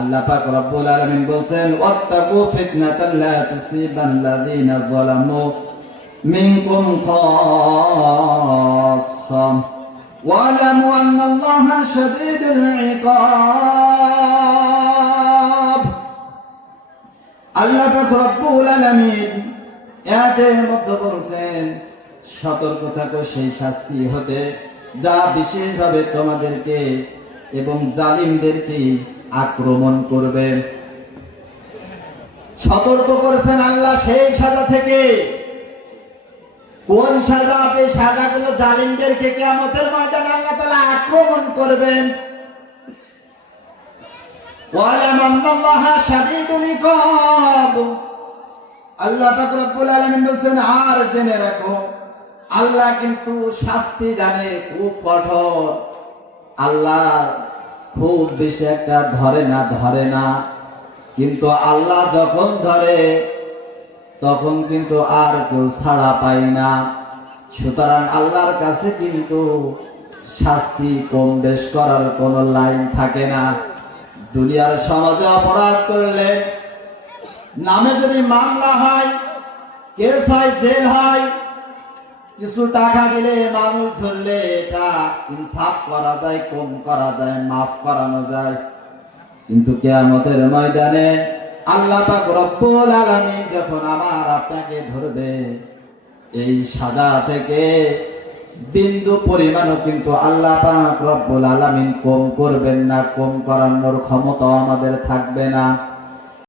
আল্লাহ পাক রব্বুল আলামিন বলেন ওয়াত্তাকু ফিতনাতাল লা তুসিবাল্লাযিনা যালামু মিনকুম খাসসা ওয়ালামু আন্নাল্লাহা শাদীদুল ইকাব। আল্লাহ পাক রব্বুল আলামিন এর মধ্যে বলেন সতর্ক থাকো সেই শাস্তি হতে যা বিশেষভাবে তোমাদেরকে এবং জালিমদেরকে আক্রমণ করবে। সতর্ক করেছেন আল্লাহ সেই সাজা থেকে। কোন সাজা? যে সাজাগুলো জালিমদেরকে কিয়ামতের ময়দানে আল্লাহ তাআলা আক্রমণ করবেন। ওয়ালামান্নাল্লাহা শাদীদুল ইকাব। আল্লাহ পাক রব্বুল আলামিন বলেন আর জেনে রাখো আল্লাহ কিন্তু শাস্তি জানে খুব কঠোর। আল্লাহ খুব বেশি একটা ধরে না, কিন্তু আল্লাহ যখন ধরে তখন কিন্তু আর কেউ ছাড়া পায় না। সুতরাং আল্লাহর কাছে কিন্তু শাস্তি কম বেশ করার কোনো লাইন থাকে না। দুনিয়ার সমাজে অপরাধ করলে নামে যদি মামলা হয়, কেস হয়, জেল হয়, কিছু টাকা দিলে মানুষ ধরলে এটা ইনসাফ করা যায়, কম করা যায়, মাফ করানো যায়। কিন্তু কিয়ামতের ময়দানে আল্লাহ পাক রব্বুল আলামিন যখন আমার আপনাকে ধরবে, এই সাজা থেকে বিন্দু পরিমাণও কিন্তু আল্লাহ পাক রব্বুল আলামিন কম করবেন না, কম করানোর ক্ষমতা আমাদের থাকবে না।